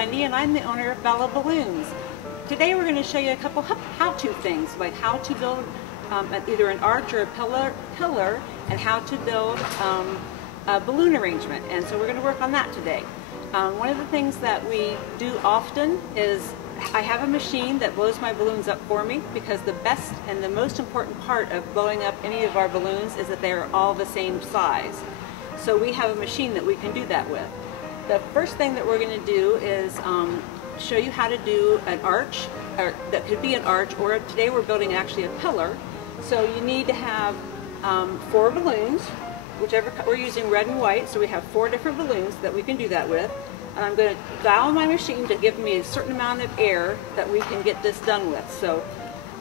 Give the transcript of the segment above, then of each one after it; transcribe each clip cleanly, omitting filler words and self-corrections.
Wendy and I'm the owner of Bella Balloons. Today we're going to show you a couple how-to things, like how to build either an arch or a pillar and how to build a balloon arrangement. And so we're going to work on that today. One of the things that we do often is I have a machine that blows my balloons up for me, because the best and the most important part of blowing up any of our balloons is that they are all the same size. So we have a machine that we can do that with. The first thing that we're going to do is show you how to do an arch, or that could be an arch, or today we're building actually a pillar. So you need to have 4 balloons, whichever, we're using red and white, so we have 4 different balloons that we can do that with. And I'm going to dial my machine to give me a certain amount of air that we can get this done with. So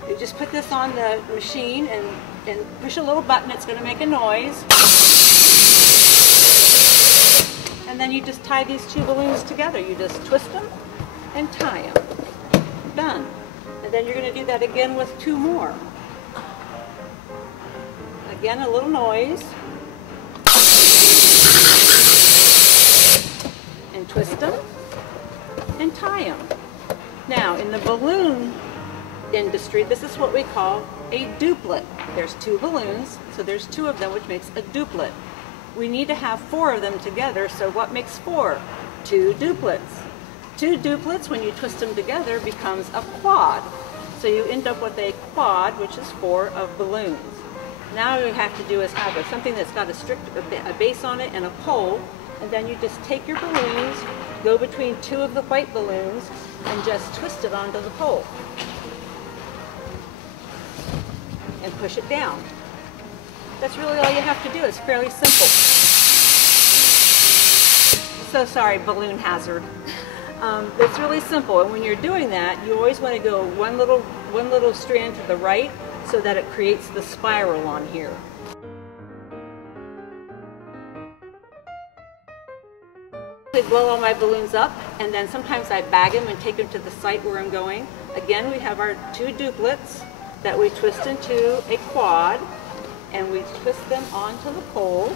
you just put this on the machine and push a little button, it's going to make a noise. And then you just tie these 2 balloons together. You just twist them and tie them. Done. And then you're going to do that again with 2 more. Again, a little noise. And twist them and tie them. Now, in the balloon industry, this is what we call a duplet. There's 2 balloons, so there's 2 of them, which makes a duplet. We need to have 4 of them together, so what makes 4? 2 duplets. 2 duplets, when you twist them together, becomes a quad. So you end up with a quad, which is 4 of balloons. Now all you have to do is have something that's got a base on it and a pole, and then you just take your balloons, go between 2 of the white balloons, and just twist it onto the pole. And push it down. That's really all you have to do. It's fairly simple. So sorry, balloon hazard. It's really simple, and when you're doing that, you always want to go one little strand to the right so that it creates the spiral on here. I blow all my balloons up, and then sometimes I bag them and take them to the site where I'm going. Again, we have our 2 duplets that we twist into a quad, and we twist them onto the pole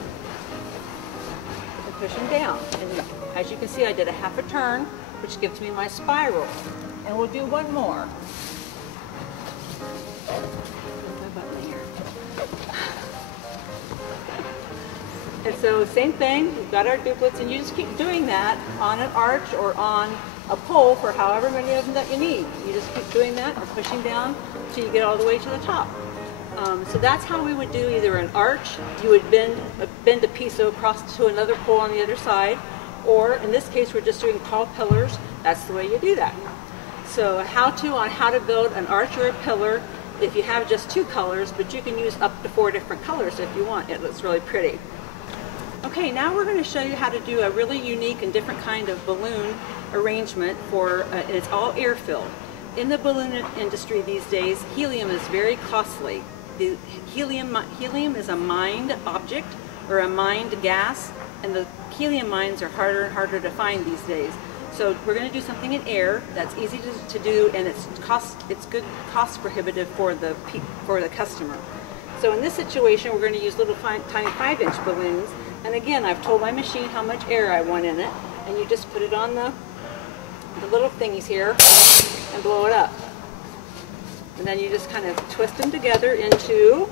and push them down. And as you can see, I did a half a turn, which gives me my spiral. And we'll do one more. And so same thing, we've got our duplets, and you just keep doing that on an arch or on a pole for however many of them that you need. You just keep doing that and pushing down until you get all the way to the top. So that's how we would do either an arch. You would bend a piece across to another pole on the other side, or in this case we're just doing tall pillars. That's the way you do that. So on how to build an arch or a pillar, if you have just 2 colors, but you can use up to 4 different colors if you want. It looks really pretty. Okay, now we're going to show you how to do a really unique and different kind of balloon arrangement for, it's all air filled. In the balloon industry these days, helium is very costly. The helium is a mined object, or a mined gas, and the helium mines are harder and harder to find these days. So we're going to do something in air that's easy to do, and it's good cost prohibitive for the customer. So in this situation, we're going to use little tiny 5-inch balloons. And again, I've told my machine how much air I want in it, and you just put it on the little thingies here and blow it up. And then you just kind of twist them together into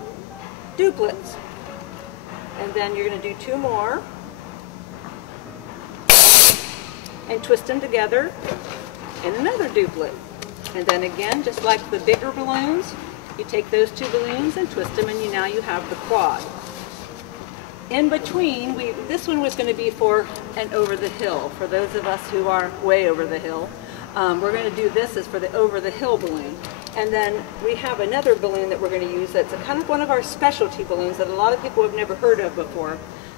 duplets. And then you're going to do 2 more. And twist them together in another duplet. And then again, just like the bigger balloons, you take those 2 balloons and twist them, and now you have the quad. In between, this one was going to be for an over the hill. For those of us who are way over the hill, we're going to do this as for the over the hill balloon. And then we have another balloon that we're going to use that's kind of one of our specialty balloons that a lot of people have never heard of before.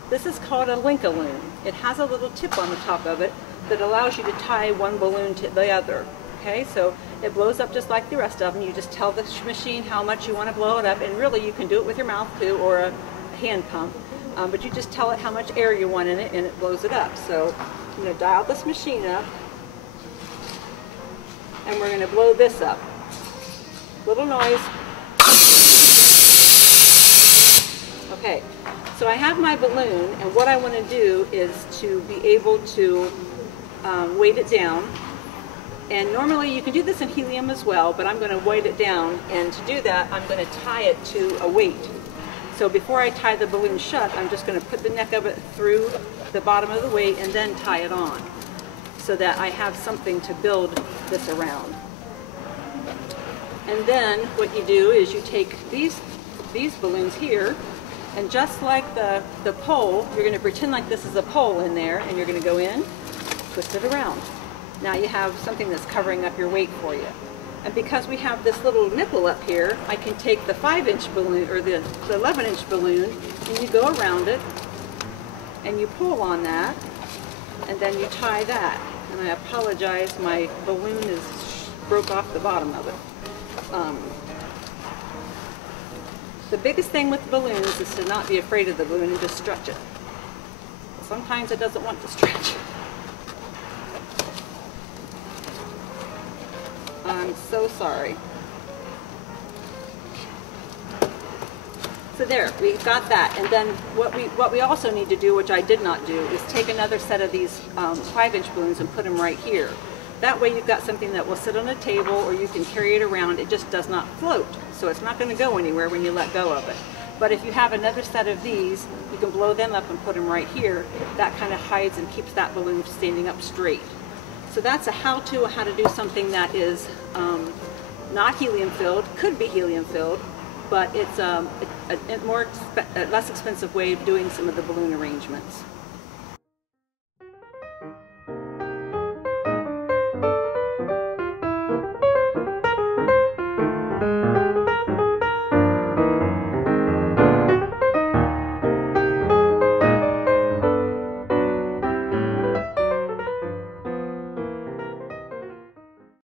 This is called a link-a-loon. It has a little tip on the top of it that allows you to tie one balloon to the other. Okay, so it blows up just like the rest of them. You just tell the machine how much you want to blow it up, and really you can do it with your mouth too, or a hand pump. But you just tell it how much air you want in it, and it blows it up. So I'm going to dial this machine up, and we're going to blow this up. Little noise. Okay, so I have my balloon, and what I want to do is to be able to weight it down. And normally you can do this in helium as well, but I'm going to weight it down, and to do that I'm going to tie it to a weight. So before I tie the balloon shut, I'm just going to put the neck of it through the bottom of the weight and then tie it on, so that I have something to build this around. And then what you do is you take these balloons here, and just like the pole, you're going to pretend like this is a pole in there, and you're going to go in, twist it around. Now you have something that's covering up your weight for you. And because we have this little nipple up here, I can take the 5-inch balloon, or the 11-inch balloon, and you go around it, and you pull on that, and then you tie that. And I apologize, my balloon broke off the bottom of it. The biggest thing with balloons is to not be afraid of the balloon and just stretch it. Sometimes it doesn't want to stretch. I'm so sorry. So there, we got that. And then what we also need to do, which I did not do, is take another set of these 5-inch balloons and put them right here. That way you've got something that will sit on a table, or you can carry it around. It just does not float, so it's not going to go anywhere when you let go of it. But if you have another set of these, you can blow them up and put them right here. That kind of hides and keeps that balloon standing up straight. So that's a how-to, how to do something that is not helium-filled, could be helium-filled, but it's a less expensive way of doing some of the balloon arrangements.